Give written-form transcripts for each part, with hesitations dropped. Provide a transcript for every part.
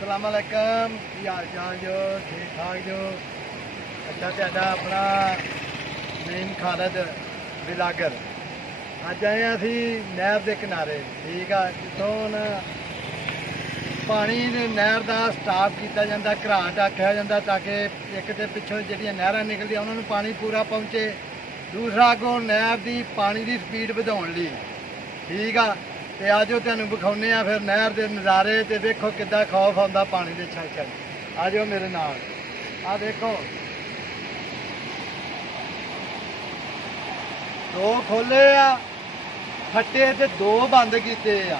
अस्सलामुअलैकुम की हाल चाल जो ठीक ठाक जो अच्छा ਤੁਹਾਡਾ ਆਪਣਾ ਨਈਮ ਖਾਲਦ ਬਿਲਾਗਰ ਅੱਜ ਆਏ ਹਾਂ ਅਸੀਂ ਨਹਿਰ ਦੇ ਕਿਨਾਰੇ ਠੀਕ ਆ ਜਿੱਥੋਂ ਨਾ ਪਾਣੀ ਨਹਿਰ ਦਾ ਸਟਾਪ ਕੀਤਾ ਜਾਂਦਾ ਘਰਾਟ ਆਖਿਆ ਜਾਂਦਾ ਤਾਂ ਕਿ ਇੱਕ ਤੇ ਪਿੱਛੋਂ ਜਿਹੜੀਆਂ ਨਹਿਰਾਂ ਨਿਕਲਦੀਆਂ ਉਹਨਾਂ ਨੂੰ ਪਾਣੀ ਪੂਰਾ ਪਹੁੰਚੇ ਦੂਸਰਾ ਅੱਗੋਂ ਨਹਿਰ ਦੀ ਪਾਣੀ ਦੀ ਸਪੀਡ ਵਧਾਉਣ ਲਈ ਠੀਕ ਆ ਤੇ ਆਜੋ ਤੁਹਾਨੂੰ ਵਿਖਾਉਂਦੇ ਆ ਫਿਰ ਨਹਿਰ ਦੇ ਨਜ਼ਾਰੇ ਤੇ ਵੇਖੋ ਕਿੱਦਾਂ ਖੌਫ ਆਉਂਦਾ ਪਾਣੀ ਦੇ ਛਲ ਛਲ ਆਜੋ ਮੇਰੇ ਨਾਲ ਆ ਦੇਖੋ ਦੋ ਖੋਲੇ ਆ ਫੱਟੇ ਤੇ ਦੋ ਬੰਦ ਕੀਤੇ ਆ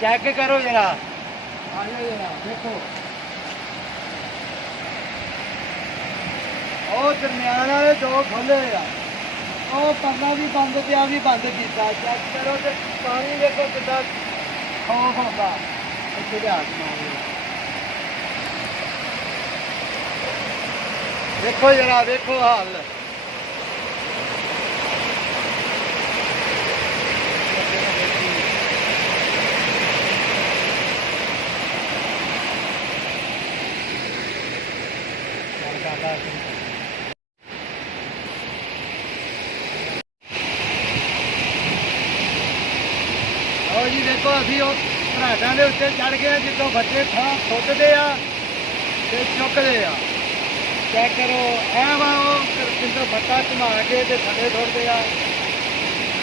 ਚੈੱਕ ਕਰੋ ਜਰਾ ਆਜੋ ਜਰਾ ਦੇਖੋ ਉਹ ਦਰਮਿਆਨ ਵਾਲੇ ਦੋ ਖੋਲੇ ਆ ਉਹ ਪਰਨਾ ਵੀ ਬੰਦ ਤੇ ਆ ਵੀ ਬੰਦ ਕੀਤਾ ਚੈੱਕ ਕਰੋ ਤੇ ਪਾਣੀ ਦੇਖੋ ਕਿੱਦਾਂ ਖੌਫ ਆਉਂਦਾ ਇੱਥੇ ਦੇ ਹੱਥ ਮਾਰੋ ਦੇਖੋ ਜਰਾ ਦੇਖੋ ਹਾਲ ਆਓ ਜੀ ਦੇਖੋ ਅਸੀਂ ਉਹ ਘਰਾਟਾਂ ਦੇ ਉੱਤੇ ਚੜ ਗਏ ਜਿੱਦੋਂ ਬੱਚੇ ਥਾਂ ਸੁੱਟਦੇ ਆ ਤੇ ਚੁੱਕਦੇ ਆ ਚੈੱਕ ਕਰੋ ਇਹ ਵਾ ਉਹ ਜਿੱਦੋਂ ਬੱਟਾ ਘੁਮਾ ਕੇ ਤੇ ਥੱਲੇ ਸੁੱਟਦੇ ਆ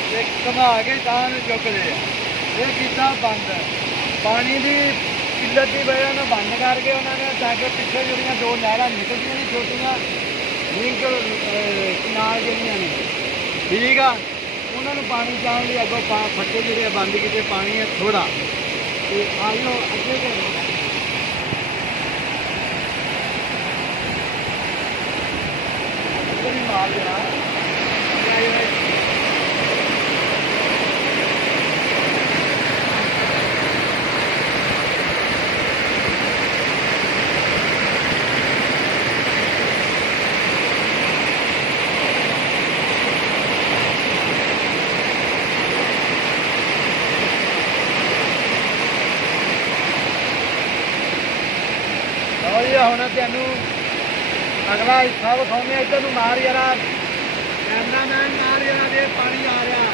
ਤੇ ਘੁਮਾ ਕੇ ਤਾਂ ਨੂੰ ਚੁੱਕਦੇ ਆ ਇਹ ਕੀਤਾ ਬੰਦ ਪਾਣੀ ਦੀ ਕਿੱਲਤ ਦੀ ਵਜ੍ਹਾ ਨਾਲ ਬੰਦ ਕਰਕੇ ਉਹਨਾਂ ਨੇ ਤਾਂ ਕਿ ਪਿੱਛੇ ਜਿਹੜੀਆਂ ਦੋ ਨਹਿਰਾਂ ਨਿਕਲਦੀਆਂ ਨੇ ਛੋਟੀਆਂ ਲਿੰਕ ਨਾਲ ਜਿਹੜੀਆਂ ਨੇ ਠੀਕ ਆ ਉਹਨਾਂ ਨੂੰ ਪਾਣੀ ਜਾਣ ਲਈ ਅੱਗੋਂ ਫੱਟੇ ਜਿਹੜੇ ਬੰਦ ਕੀਤੇ ਪਾਣੀ ਹੈ ਥੋੜਾ ਤੇ ਆਇਓ ਅੱਗੇ ਕਰੋ ਕੋਈ ਮਾਰ ਜਰਾ ਹੁਣ ਤੈਨੂੰ ਅਗਲਾ ਹਿੱਸਾ ਵਿਖਾਉਂਦੇ ਇੱਧਰ ਨੂੰ ਮਾਰ ਯਾਰਾ ਕੈਮਰਾਮੈਨ ਮਾਰ ਯਾਰਾ ਦੇ ਪਾਣੀ ਆ ਰਿਹਾ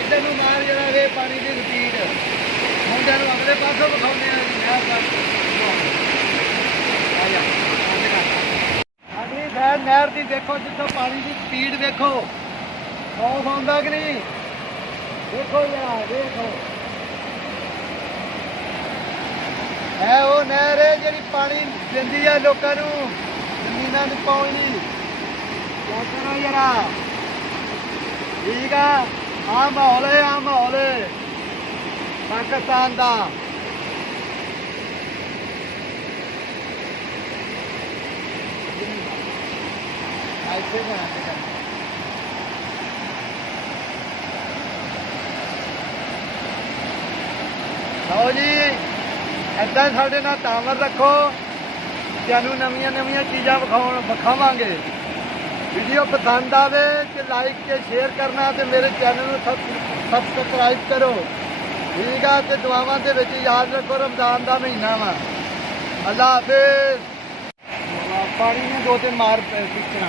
ਇੱਧਰ ਨੂੰ ਮਾਰ ਯਾਰਾ ਦੇ ਪਾਣੀ ਦੀ ਸਪੀਡ ਮੁੰਡਿਆਂ ਨੂੰ ਅਗਲੇ ਪਾਸੋਂ ਵਿਖਾਉਂਦੇ ਆ ਅਗਲੀ ਸਾਈਡ ਨਹਿਰ ਦੀ ਦੇਖੋ ਜਿੱਥੋਂ ਪਾਣੀ ਦੀ ਸਪੀਡ ਵੇਖੋ ਖੌਫ ਆਉਂਦਾ ਕਿ ਨਹੀਂ ਦੇਖੋ ਯਾਰ ਦੇਖੋ ਹੈ ਉਹ ਨਹਿਰ ਹੈ ਜਿਹੜੀ ਪਾਣੀ ਦਿੰਦੀ ਆ ਲੋਕਾਂ ਨੂੰ ਜ਼ਮੀਨਾਂ ਨੂੰ ਪਾਉਣੀ ਕਿਆ ਕਰੋ ਯਾਰਾ ਠੀਕ ਆ ਆ ਮਾਹੌਲ ਹੈ ਪਾਕਿਸਤਾਨ ਦਾ ਇੱਥੇ ਲਓ ਜੀ ਇੱਦਾਂ ਸਾਡੇ ਨਾਲ ਤਾਮਰ ਰੱਖੋ ਤੁਹਾਨੂੰ ਨਵੀਆਂ ਚੀਜ਼ਾਂ ਵਿਖਾਵਾਂਗੇ ਵੀਡੀਓ ਪਸੰਦ ਆਵੇ ਤੇ ਲਾਈਕ ਤੇ ਸ਼ੇਅਰ ਕਰਨਾ ਤੇ ਮੇਰੇ ਚੈਨਲ ਨੂੰ ਸਬਸਕ੍ਰਾਈਬ ਕਰੋ ਠੀਕ ਆ ਤੇ ਦੁਆਵਾਂ ਦੇ ਵਿੱਚ ਯਾਦ ਰੱਖੋ ਰਮਜ਼ਾਨ ਦਾ ਮਹੀਨਾ ਵਾ ਅੱਲਾ ਹਾਫਿਜ਼ ਪਾਣੀ ਨੇ ਦੋ ਤਿੰਨ ਮਾਰ ਸਿੱਖਣਾ